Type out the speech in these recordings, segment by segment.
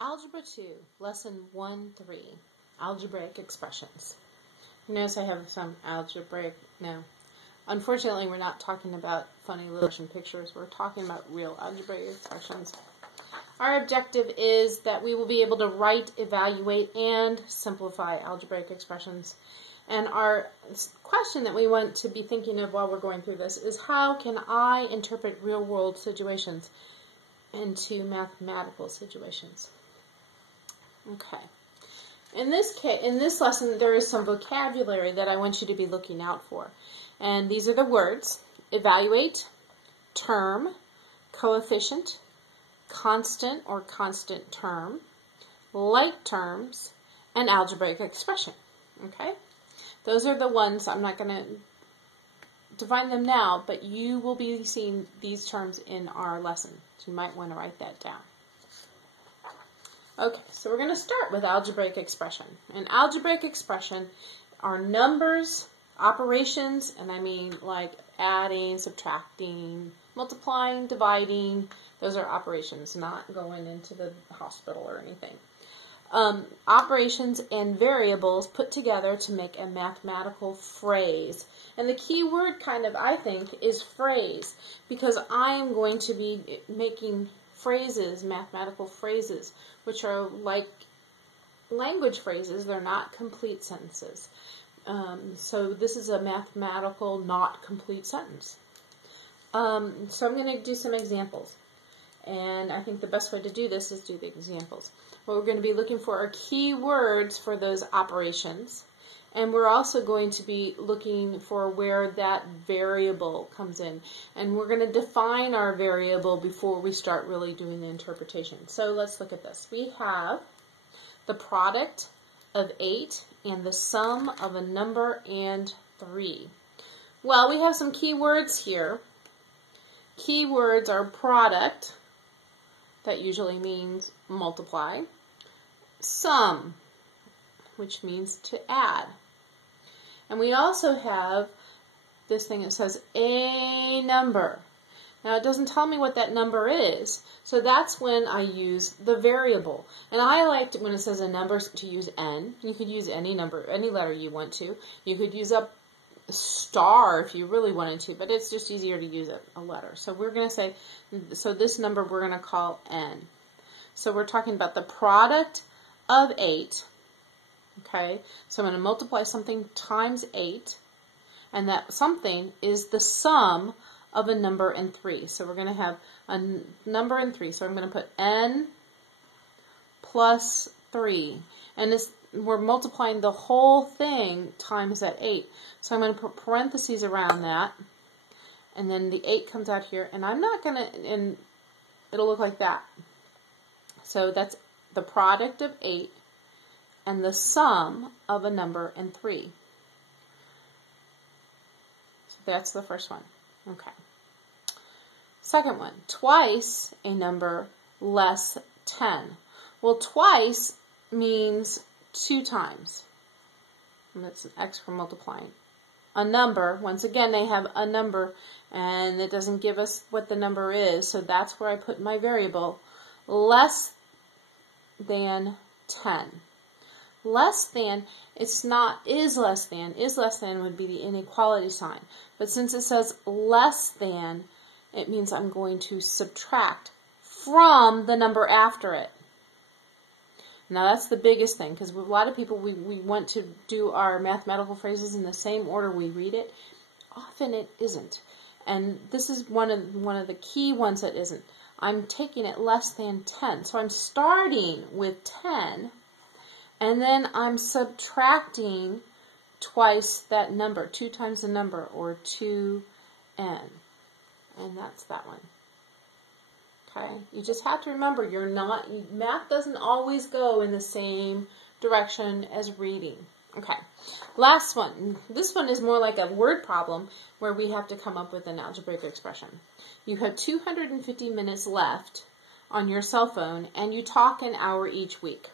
Algebra 2, Lesson 1-3, Algebraic Expressions. You notice I have some algebraic, no. Unfortunately, we're not talking about funny little pictures. We're talking about real algebraic expressions. Our objective is that we will be able to write, evaluate, and simplify algebraic expressions. And our question that we want to be thinking of while we're going through this is, how can I interpret real-world situations into mathematical situations? Okay. In this lesson, there is some vocabulary that I want you to be looking out for. And these are the words: evaluate, term, coefficient, constant or constant term, like terms, and algebraic expression. Okay? Those are the ones. I'm not going to define them now, but you will be seeing these terms in our lesson. So you might want to write that down. Okay, so we're going to start with algebraic expression. An algebraic expression are numbers, operations, and I mean like adding, subtracting, multiplying, dividing. Those are operations, not going into the hospital or anything. Operations and variables put together to make a mathematical phrase. And the key word I think, is phrase, because I am going to be making phrases, mathematical phrases, which are like language phrases. They're not complete sentences. So this is a mathematical, not complete sentence. So I'm going to do some examples. And I think the best way to do this is do the examples. What we're going to be looking for are key words for those operations. And we're also going to be looking for where that variable comes in. And we're going to define our variable before we start really doing the interpretation. So let's look at this. We have the product of 8 and the sum of a number and 3. Well, we have some key words here. Key words are product, that usually means multiply, sum, which means to add. And we also have this thing that says a number. Now it doesn't tell me what that number is, so that's when I use the variable. And I like when it says a number to use n. You could use any number, any letter you want to. You could use a star if you really wanted to, but it's just easier to use a letter. So we're going to say, so this number we're going to call n. So we're talking about the product of 8. Okay, so I'm going to multiply something times 8, and that something is the sum of a number and 3. So we're going to have a number and 3. So I'm going to put n plus 3. And we're multiplying the whole thing times that 8. So I'm going to put parentheses around that, and then the 8 comes out here, and I'm not going to, and it'll look like that. So that's the product of 8 and the sum of a number and 3. So that's the first one. Okay. Second one, twice a number less 10. Well, twice means 2 times. And that's an x for multiplying. A number, once again, they have a number, and it doesn't give us what the number is, so that's where I put my variable. Less than 10. Less than, it's not is less than. Is less than would be the inequality sign. But since it says less than, it means I'm going to subtract from the number after it. Now that's the biggest thing, because a lot of people, we want to do our mathematical phrases in the same order we read it. Often it isn't. And this is one of the key ones that isn't. I'm taking it less than 10. So I'm starting with 10, and then I'm subtracting twice that number, 2 times the number, or 2n. And that's that one. Okay? You just have to remember, math doesn't always go in the same direction as reading. Okay, last one. This one is more like a word problem where we have to come up with an algebraic expression. You have 250 minutes left on your cell phone, and you talk an hour each week.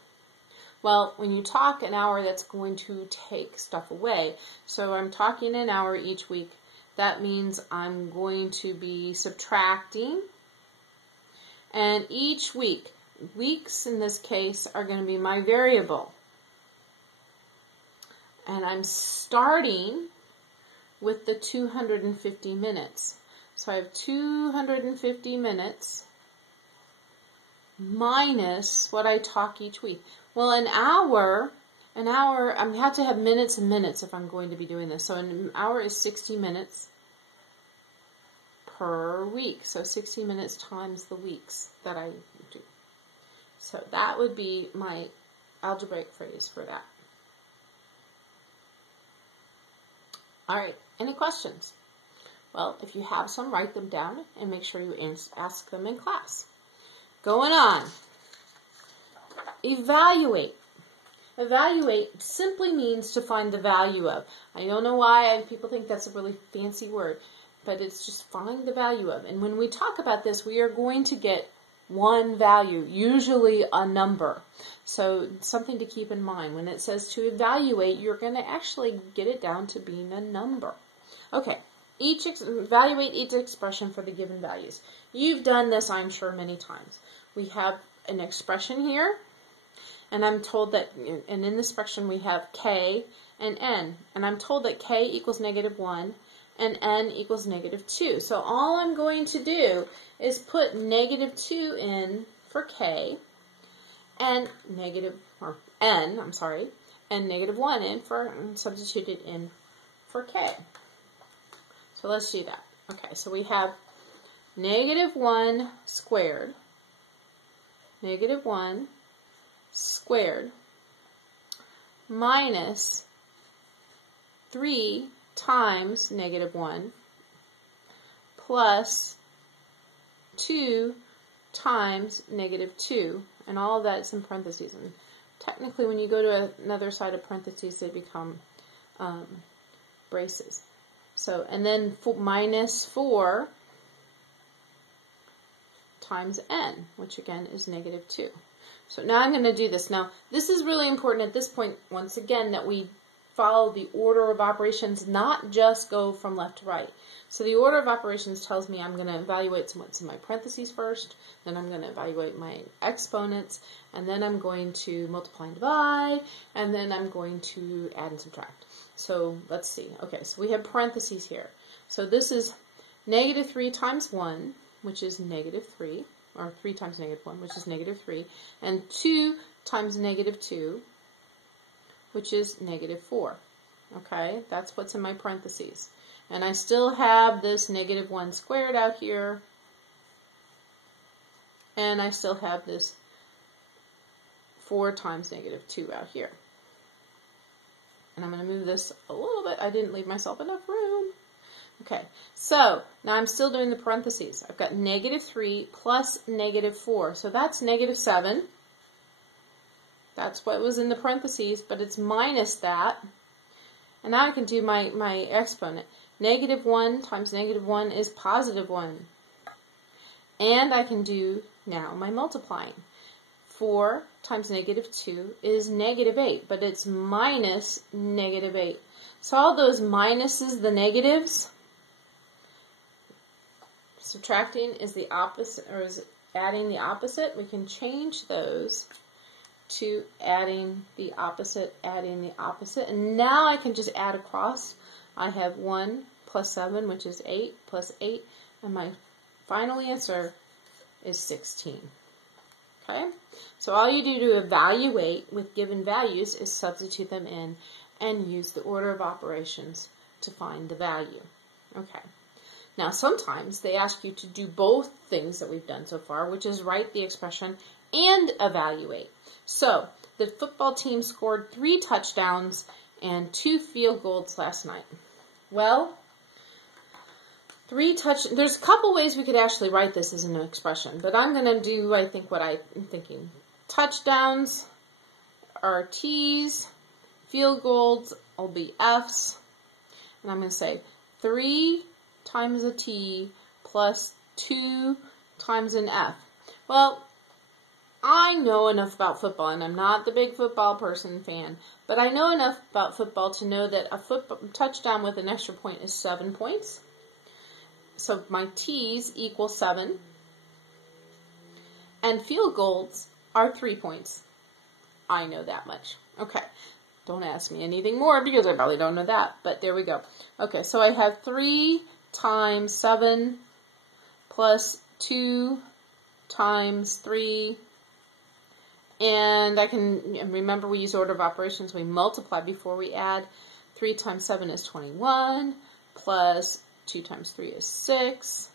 Well, when you talk an hour, that's going to take stuff away. So I'm talking an hour each week. That means I'm going to be subtracting. And each week, weeks in this case are going to be my variable. And I'm starting with the 250 minutes. So I have 250 minutes minus what I talk each week. Well, an hour, I have to have minutes and minutes if I'm going to be doing this. So an hour is 60 minutes per week. So 60 minutes times the weeks that I do. So that would be my algebraic phrase for that. All right, any questions? Well, if you have some, write them down and make sure you ask them in class. Going on. Evaluate. Evaluate simply means to find the value of. I don't know why people think that's a really fancy word, but it's just find the value of. And when we talk about this, we are going to get one value, usually a number. So something to keep in mind. When it says to evaluate, you're going to actually get it down to being a number. Okay, evaluate each expression for the given values. You've done this, I'm sure, many times. We have an expression here, and I'm told that, and in this expression we have k and n, and I'm told that k equals -1 and n equals -2. So all I'm going to do is put -2 in for k, and and -1 in for, substitute it in for k. So let's do that. Okay, so we have -1 squared, -1 squared minus 3 times -1 plus 2 times -2, and all of that's in parentheses. And technically, when you go to another side of parentheses, they become braces. So, and then minus 4 times n, which again is -2. So now I'm going to do this. Now, this is really important at this point, once again, that we follow the order of operations, not just go from left to right. So the order of operations tells me I'm going to evaluate what's in my parentheses first, then I'm going to evaluate my exponents, and then I'm going to multiply and divide, and then I'm going to add and subtract. So let's see. Okay, so we have parentheses here. So this is -3 times 1, which is -3, or 3 times -1, which is -3, and 2 times -2, which is -4. Okay, that's what's in my parentheses. And I still have this -1 squared out here, and I still have this 4 times -2 out here. And I'm going to move this a little bit. I didn't leave myself enough room. Okay, so now I'm still doing the parentheses. I've got -3 plus -4, so that's -7. That's what was in the parentheses, but it's minus that. And now I can do my exponent. -1 times -1 is +1. And I can do now my multiplying. 4 times -2 is -8, but it's minus -8. So all those minuses, the negatives, subtracting is the opposite, or is adding the opposite. We can change those to adding the opposite, and now I can just add across. I have 1 plus 7, which is 8, plus 8, and my final answer is 16. Okay? So all you do to evaluate with given values is substitute them in and use the order of operations to find the value. Okay. Now sometimes they ask you to do both things that we've done so far, which is write the expression and evaluate. So the football team scored 3 touchdowns and 2 field goals last night. Well, there's a couple ways we could actually write this as an expression, but I'm going to do, I think, what I'm thinking. Touchdowns are T's, field goals will be F's, and I'm going to say 3 times a T plus 2 times an F. Well, I know enough about football, and I'm not the big football fan, but I know enough about football to know that a touchdown with an extra point is 7 points. So my T's equal 7. and field goals are 3 points. I know that much. Okay. Don't ask me anything more because I probably don't know that, but there we go. Okay, so I have 3 times 7 plus 2 times 3, and I can, remember we use order of operations, we multiply before we add. 3 times 7 is 21, plus 2 times 3 is 6.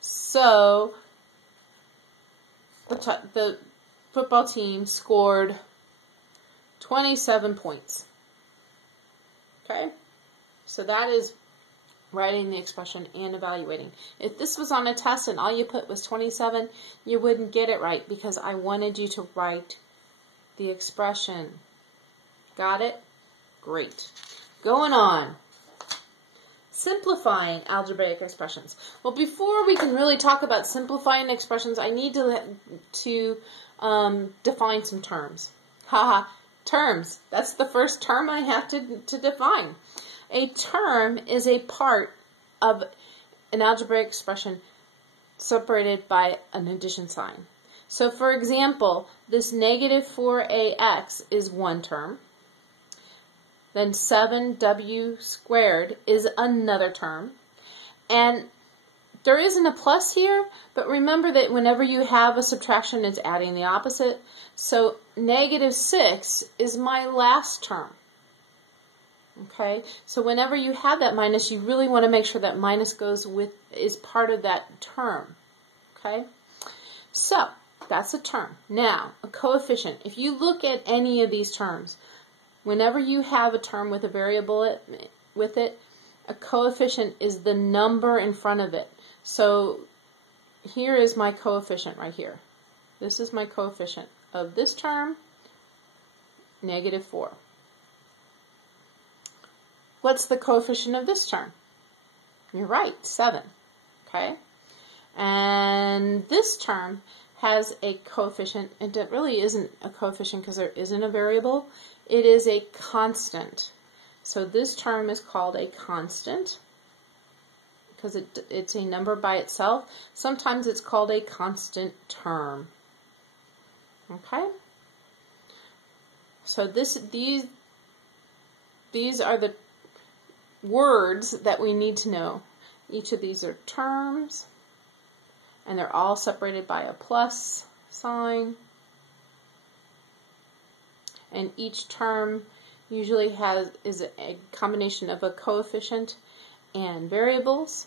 So the football team scored 27 points. Okay? So that is writing the expression and evaluating. If this was on a test and all you put was 27, you wouldn't get it right because I wanted you to write the expression. Got it? Great. Going on. Simplifying algebraic expressions. Well, before we can really talk about simplifying expressions, I need to define some terms. Haha, terms. That's the first term I have to define. A term is a part of an algebraic expression separated by an addition sign. So, for example, this negative 4ax is one term. Then 7w squared is another term. And there isn't a plus here, but remember that whenever you have a subtraction, it's adding the opposite. So negative 6 is my last term. Okay, so whenever you have that minus, you really want to make sure that minus is part of that term. Okay, so that's a term. Now, a coefficient. If you look at any of these terms, whenever you have a term with a variable with it, a coefficient is the number in front of it. So here is my coefficient right here. This is my coefficient of this term, negative 4. What's the coefficient of this term? You're right, 7. Okay? And this term has a coefficient, and it really isn't a coefficient because there isn't a variable. It is a constant. So this term is called a constant because it's a number by itself. Sometimes it's called a constant term. Okay? So these are the words that we need to know. Each of these are terms, and they're all separated by a plus sign. And each term usually is a combination of a coefficient and variables,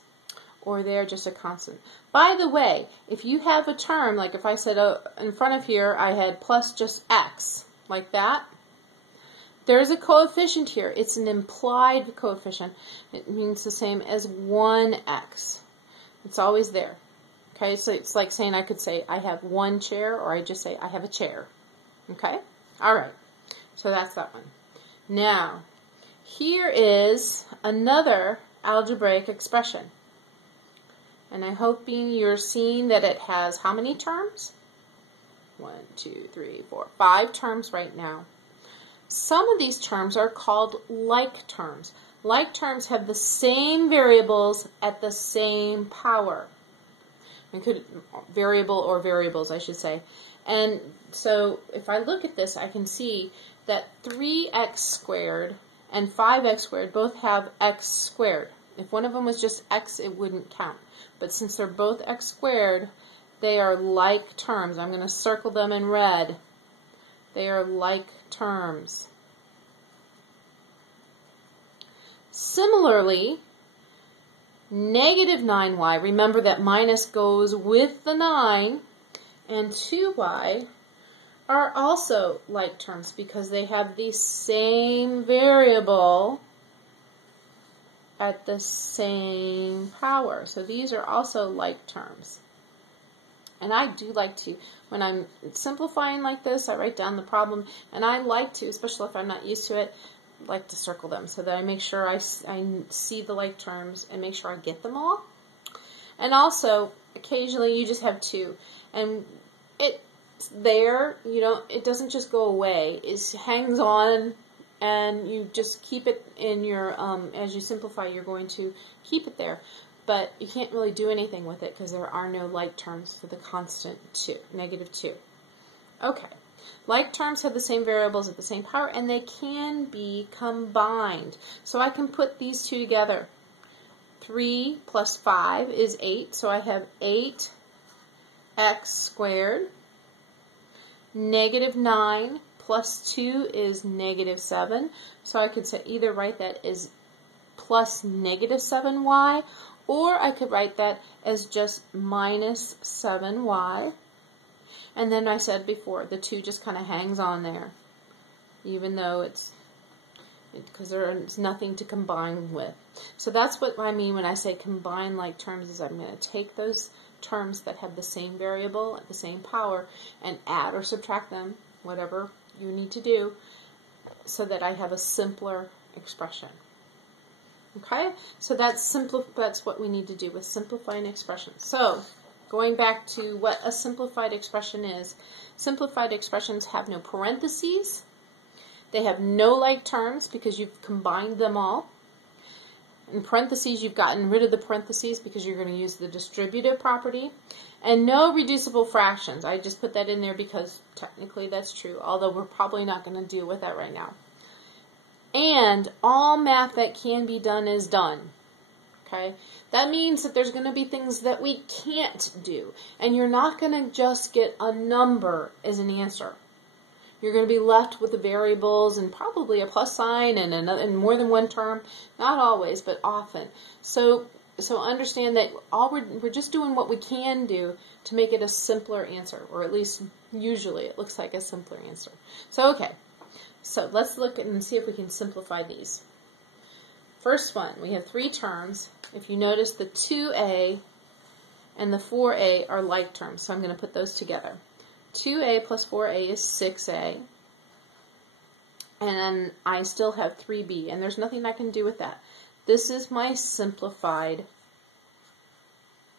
or they're just a constant. By the way, if you have a term, like if I said in front of here I had plus just x, like that, there's a coefficient here. It's an implied coefficient. It means the same as 1x. It's always there. Okay, so it's like saying I could say I have one chair, or I just say I have a chair. Okay? All right. So that's that one. Now, here is another algebraic expression. And I'm hoping you're seeing that it has how many terms? 1, 2, 3, 4, 5 terms right now. Some of these terms are called like terms. Like terms have the same variables at the same power. Variable or variables, I should say. And so if I look at this, I can see that 3x squared and 5x squared both have x squared. If one of them was just x, it wouldn't count. But since they're both x squared, they are like terms. I'm going to circle them in red. They are like terms. Similarly, negative 9y, remember that minus goes with the 9, and 2y are also like terms because they have the same variable at the same power. So these are also like terms. And I do like to, when I'm simplifying like this, I write down the problem, and I like to, especially if I'm not used to it, like to circle them so that I make sure I see the like terms and make sure I get them all. And also, occasionally you just have 2, and it's there, it doesn't just go away. It hangs on, and you just keep it in your, as you simplify, you're going to keep it there. but you can't really do anything with it because there are no like terms for the constant 2, -2. Okay. Like terms have the same variables at the same power, and they can be combined. So I can put these two together. 3 plus 5 is 8, so I have 8x squared. -9 plus 2 is -7, so I could either write that as plus -7y, or I could write that as just minus 7y. And then I said before, the 2 just kind of hangs on there, even though because there's nothing to combine with. So that's what I mean when I say combine like terms, is I'm going to take those terms that have the same variable at the same power and add or subtract them, whatever you need to do, so that I have a simpler expression. Okay? So that's what we need to do with simplifying expressions. So going back to what a simplified expression is, simplified expressions have no parentheses. They have no like terms because you've combined them all. In parentheses, you've gotten rid of the parentheses because you're going to use the distributive property. And no reducible fractions. I just put that in there because technically that's true, although we're probably not going to deal with that right now. And all math that can be done is done. Okay? That means that there's going to be things that we can't do. And you're not going to just get a number as an answer. You're going to be left with the variables and probably a plus sign and more than one term. Not always, but often. So understand that we're just doing what we can do to make it a simpler answer, or at least usually it looks like a simpler answer. So okay, so let's look and see if we can simplify these. First one, we have 3 terms. If you notice, the 2a and the 4a are like terms, so I'm going to put those together. 2a plus 4a is 6a, and I still have 3b, and there's nothing I can do with that. This is my simplified,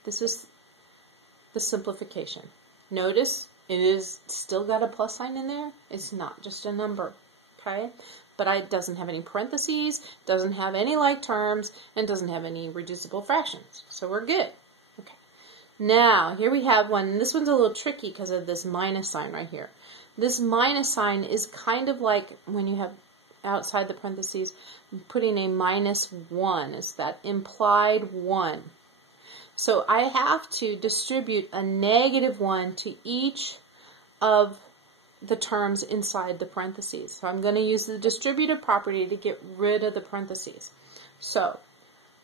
this is the simplification. Notice it is still got a plus sign in there. It's not just a number, okay? But it doesn't have any parentheses, doesn't have any like terms, and doesn't have any reducible fractions. So we're good. Okay. Now, here we have one, and this one's a little tricky because of this minus sign right here. This minus sign is kind of like when you have outside the parentheses, putting a -1. It's that implied 1. So I have to distribute a -1 to each of the terms inside the parentheses. So I'm going to use the distributive property to get rid of the parentheses. So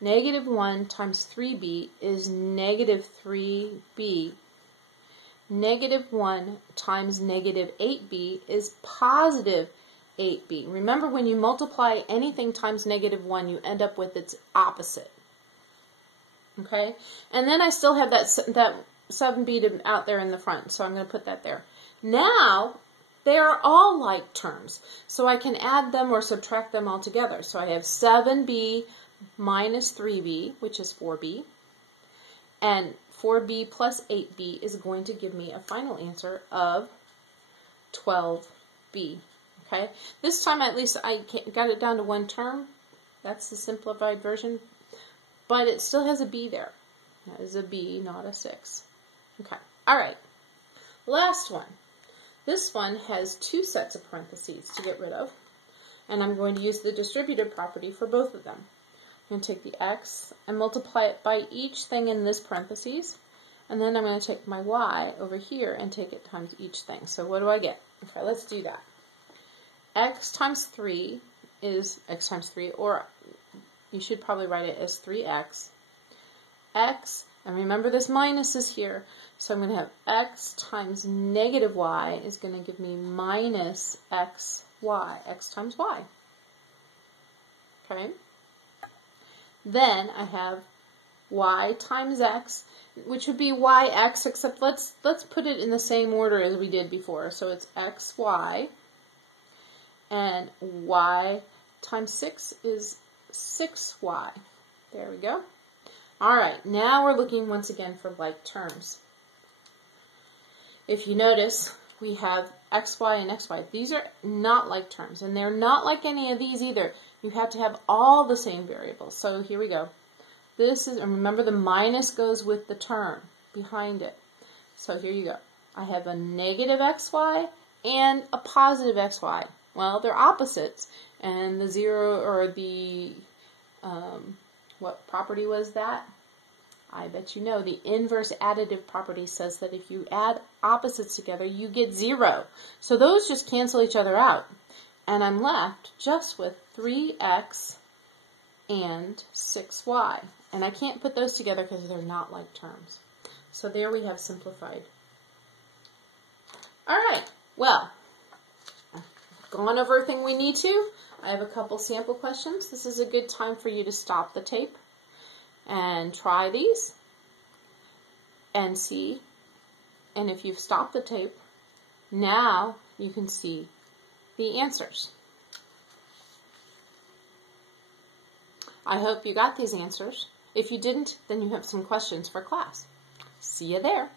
-1 times 3b is -3b. -1 times -8b is positive 8b. Remember, when you multiply anything times -1, you end up with its opposite. Okay? And then I still have that 7b out there in the front, so I'm going to put that there. Now, they are all like terms, so I can add them or subtract them all together. So I have 7b minus 3b, which is 4b, and 4b plus 8b is going to give me a final answer of 12b. Okay, this time at least I got it down to one term. That's the simplified version, but it still has a b there. That is a b, not a 6. Okay, all right. Last one. This one has 2 sets of parentheses to get rid of, and I'm going to use the distributive property for both of them. I'm going to take the x and multiply it by each thing in this parentheses, and then I'm going to take my y over here and take it times each thing. So what do I get? Okay, let's do that. X times 3 is x times 3, or you should probably write it as 3x. X, and remember this minus is here, so I'm going to have x times -y is going to give me minus xy, x times y. Okay? Then I have y times x, which would be yx, except let's put it in the same order as we did before. So it's xy, and y times 6 is 6y. There we go. All right, now we're looking once again for like terms. If you notice, we have xy and xy. These are not like terms, and they're not like any of these either. You have to have all the same variables. So here we go. This is, and remember the minus goes with the term behind it. So here you go. I have a negative xy and a positive xy. Well, they're opposites, and the zero, or the, what property was that? I bet you know. The inverse additive property says that if you add opposites together, you get 0. So those just cancel each other out. And I'm left just with 3x and 6y. And I can't put those together because they're not like terms. So there we have simplified. All right, well, I've gone over everything we need to. I have a couple sample questions. This is a good time for you to stop the tape and try these and see. And if you've stopped the tape, now you can see the answers. I hope you got these answers. If you didn't, then you have some questions for class. See you there.